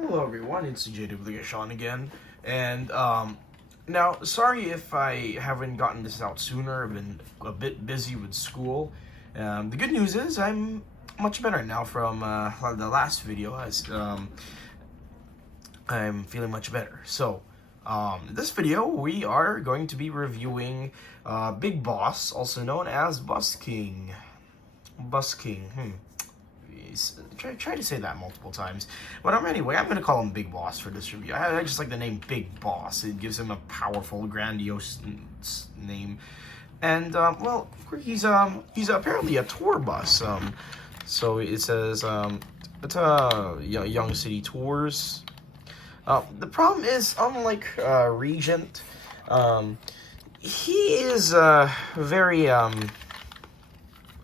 Hello everyone, it's Articulation again, and now sorry if I haven't gotten this out sooner. I've been a bit busy with school. The good news is I'm much better now from the last video. I'm feeling much better. So this video we are going to be reviewing Big Boss, also known as Bus King. Bus King. Try to say that multiple times. But anyway, I'm going to call him Big Boss for this review. I just like the name Big Boss. It gives him a powerful, grandiose name. And, well, he's apparently a tour bus. So it says, it's Young City Tours. The problem is, unlike Regent, he is very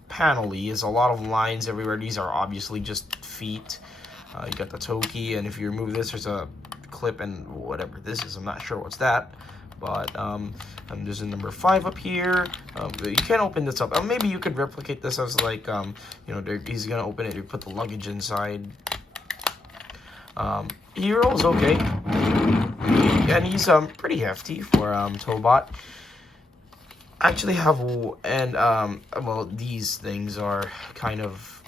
panel-y. Is a lot of lines everywhere. These are obviously just feet. You got the Toki, and if you remove this, there's a clip and whatever this is. I'm not sure what's that, but there's a number 5 up here. You can't open this up. Maybe you could replicate this as like, he's gonna open it. You put the luggage inside. Hero's okay, and he's pretty hefty for Tobot. I actually have, and well, these things are kind of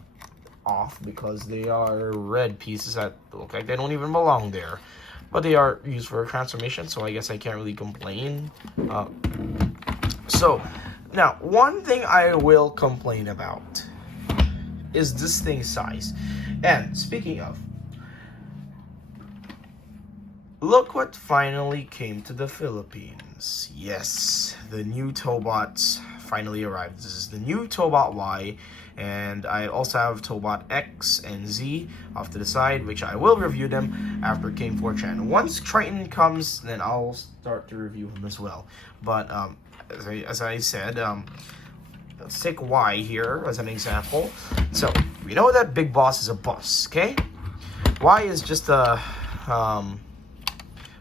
off because they are red pieces that look like they don't even belong there, but they are used for a transformation, so I guess I can't really complain. So now, one thing I will complain about is this thing's size. And speaking of, look what finally came to the Philippines. Yes, the new Tobots finally arrived. This is the new Tobot Y, and I also have Tobot X and Z off to the side, which I will review them after King 4chan. Once Triton comes, then I'll start to review him as well. But as I said, let's take Y here as an example. So we know that Big Boss is a bus, okay? Y is just a I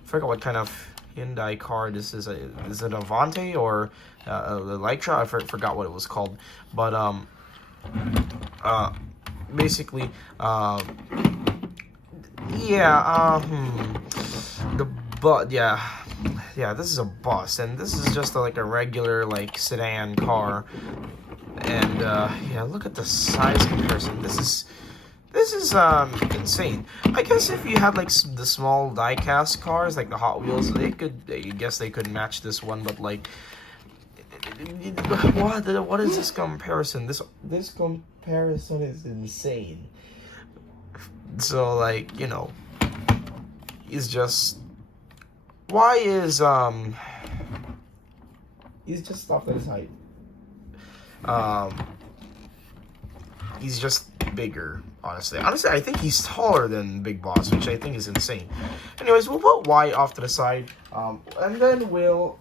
forgot what kind of Hyundai car this is. Is it a Avante or a Electra? I forgot what it was called. But basically, this is a bus, and this is just like a regular like sedan car. And yeah, look at the size comparison. This is insane. I guess if you had like the small die-cast cars, like the Hot Wheels, I guess they could match this one. But like, what is this comparison? This comparison is insane. So like, he's just, why is he's just off at his height. He's just bigger, honestly. I think he's taller than Big Boss, which I think is insane. Anyways, we'll put Y off to the side, and then we'll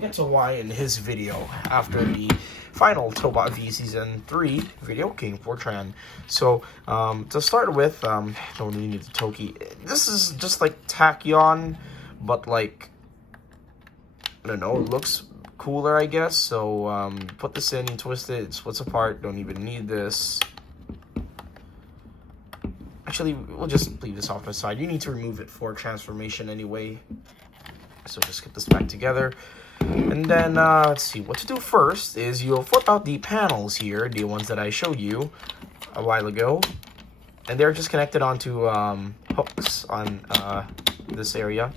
get to Y in his video after the final Tobot V Season 3 video, King 4chan. So, to start with, don't really need the Toki. This is just like Tachyon, but like, I don't know, it looks cooler, I guess. So put this in, twist it, it splits apart. Don't even need this. Actually, we'll just leave this off the side. You need to remove it for transformation anyway, so just get this back together. And then let's see, what to do first is you'll flip out the panels here, the ones that I showed you a while ago, and they're just connected onto hooks on this area.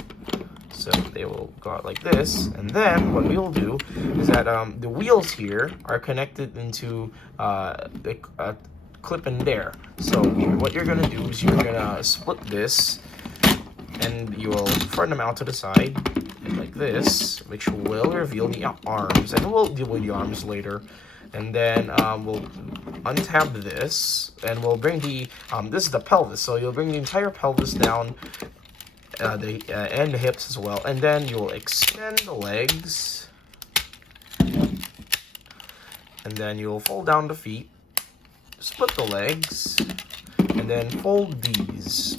So they will go out like this, and then what we will do is that the wheels here are connected into a clip in there. So what you're gonna do is you're gonna split this, and you will front them out to the side like this, which will reveal the arms, and we'll deal with the arms later. And then we'll untab this, and we'll bring the this is the pelvis, so you'll bring the entire pelvis down. And the hips as well, and then you'll extend the legs, and then you'll fold down the feet, split the legs, and then fold these.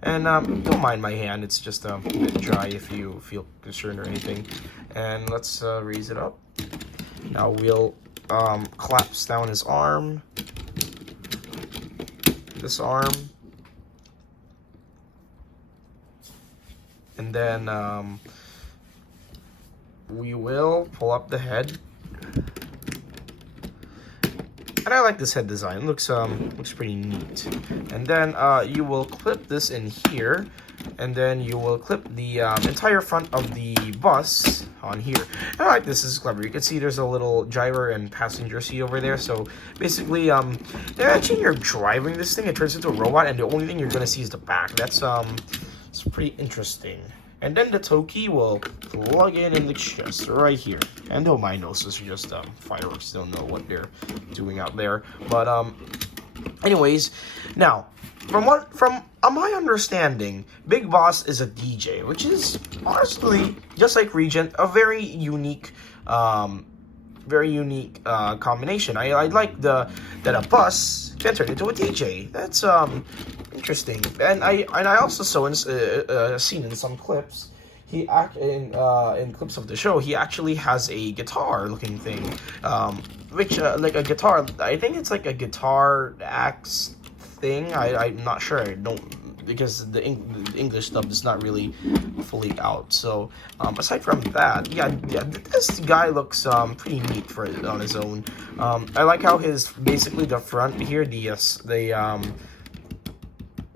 And don't mind my hand, it's just a bit dry if you feel concerned or anything. And let's raise it up. Now we'll collapse down his arm. this arm. And then we will pull up the head. And I like this head design. It looks pretty neat. And then you will clip this in here, and then you will clip the entire front of the bus on here. And I like this. This is clever. You can see there's a little driver and passenger seat over there. So basically, imagine you're driving this thing, it turns into a robot, and the only thing you're gonna see is the back. That's it's pretty interesting. And then the Toki will plug in the chest right here. And don't mind those, those are just fireworks. Don't know what they're doing out there. But anyways, now from my understanding, Big Boss is a DJ, which is honestly, just like Regent, a very unique combination. I like that a bus can turn into a DJ. That's interesting. And I also saw seen in some clips, in clips of the show, he actually has a guitar looking thing, which like a guitar. I think it's like a guitar axe thing. I'm not sure. I don't, because the English dub is not really fully out. So aside from that, yeah, this guy looks pretty neat on his own. I like how basically the front here,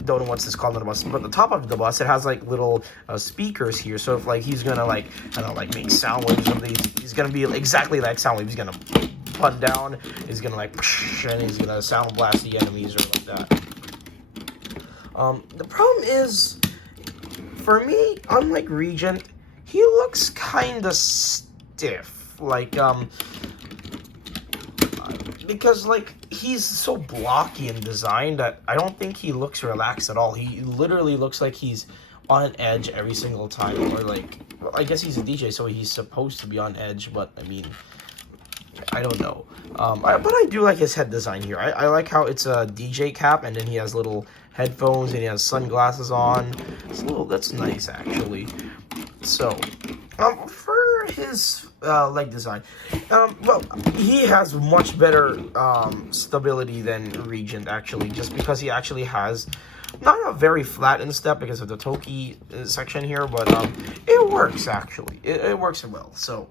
don't know what's this called on the bus, but the top of the bus, it has like little speakers here. So if like he's gonna like, I don't know, like make sound waves or something, he's gonna be exactly like sound waves. He's gonna punt down, he's gonna like, and he's gonna sound blast the enemies or like that. The problem is, for me, unlike Regent, he looks kind of stiff. Like because like he's so blocky in design that I don't think he looks relaxed at all. He literally looks like he's on edge every single time. Or like, well, I guess he's a DJ, so he's supposed to be on edge, but I mean, I don't know. But I do like his head design here. I like how it's a DJ cap, and then he has little headphones, and he has sunglasses on. That's nice, actually. So, for his leg design, well, he has much better stability than Regent, actually, just because he actually has not a very flat instep because of the Toki section here, but it works, actually. It works well. So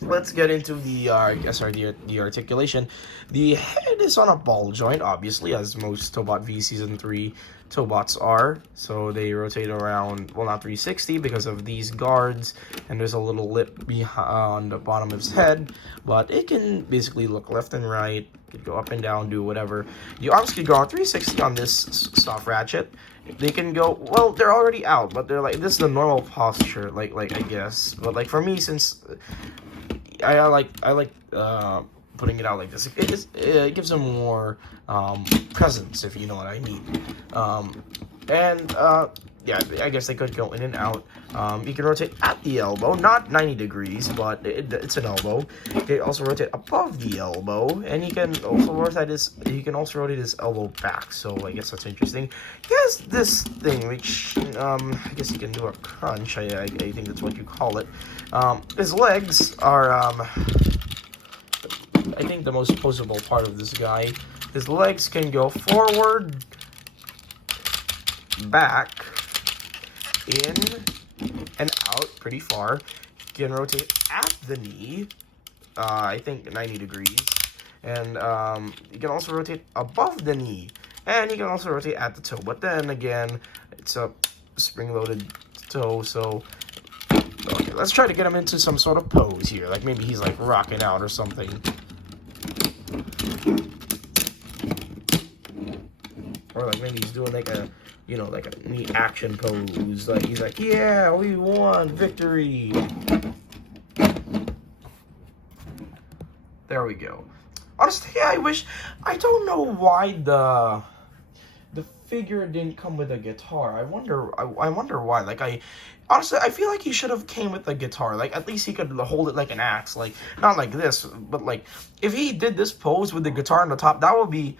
let's get into the articulation. The head is on a ball joint, obviously, as most Tobot V Season 3 Tobots are. So they rotate around, well, not 360 because of these guards, and there's a little lip on the bottom of his head, but it can basically look left and right, it could go up and down, do whatever. The arms can go on 360 on this soft ratchet. They can go, well, they're already out, but they're like, this is the normal posture, like I guess. But like for me, since I like putting it out like this, it gives them more presence, if you know what I mean. Yeah, I guess they could go in and out. You can rotate at the elbow, not 90 degrees, but it's an elbow. You can also rotate above the elbow, and you can also rotate his elbow back. So I guess that's interesting. He has this thing, which I guess you can do a crunch. I think that's what you call it. His legs are I think the most posable part of this guy. His legs can go forward, back, in, and out pretty far. You can rotate at the knee, I think 90 degrees. And you can also rotate above the knee. And you can also rotate at the toe. But then again, it's a spring-loaded toe, so okay, let's try to get him into some sort of pose here. Like maybe he's like rocking out or something. Or like maybe he's doing like a, you know, like a neat action pose. Like he's like, yeah, we won, victory. There we go. Honestly, I don't know why the figure didn't come with a guitar. I wonder why. Like honestly, I feel like he should have came with a guitar. Like at least he could hold it like an axe. Like not like this, but like if he did this pose with the guitar on the top, that would be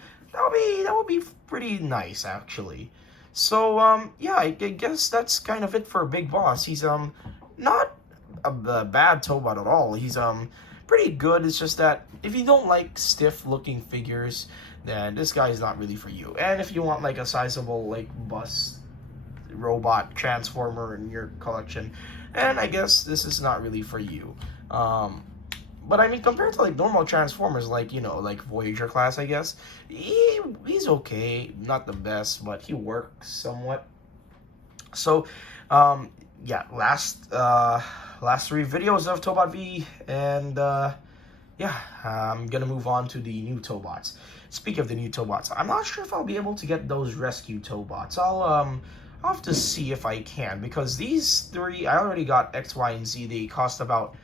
pretty nice, actually. So yeah, I guess that's kind of it for Big Boss. He's not a bad Tobot at all. He's pretty good. It's just that if you don't like stiff looking figures, then this guy is not really for you. And if you want like a sizable like bus robot transformer in your collection, and I guess this is not really for you. But I mean, compared to like normal transformers, like, you know, like Voyager class, I guess he's okay, not the best, but he works somewhat. So yeah, last 3 videos of Tobot V, and yeah, I'm gonna move on to the new Tobots. Speaking of the new Tobots, I'm not sure if I'll be able to get those rescue Tobots. I'll have to see if I can, because these 3, I already got X, Y, and Z. They cost about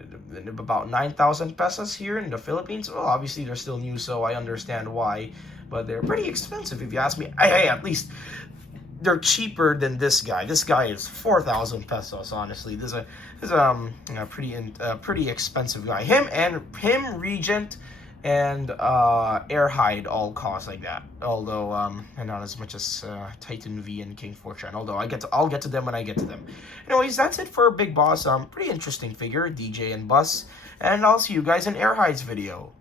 9,000 pesos here in the Philippines. Well, obviously they're still new, so I understand why, but they're pretty expensive if you ask me. Hey, at least they're cheaper than this guy. This guy is 4,000 pesos. Honestly, this is a pretty expensive guy. Him, Regent, and Airhide all cost like that. Although and not as much as Titan V and King Fortune. Although I'll get to them when I get to them. Anyways, that's it for Big Boss. Pretty interesting figure, DJ and Bus, and I'll see you guys in Airhide's video.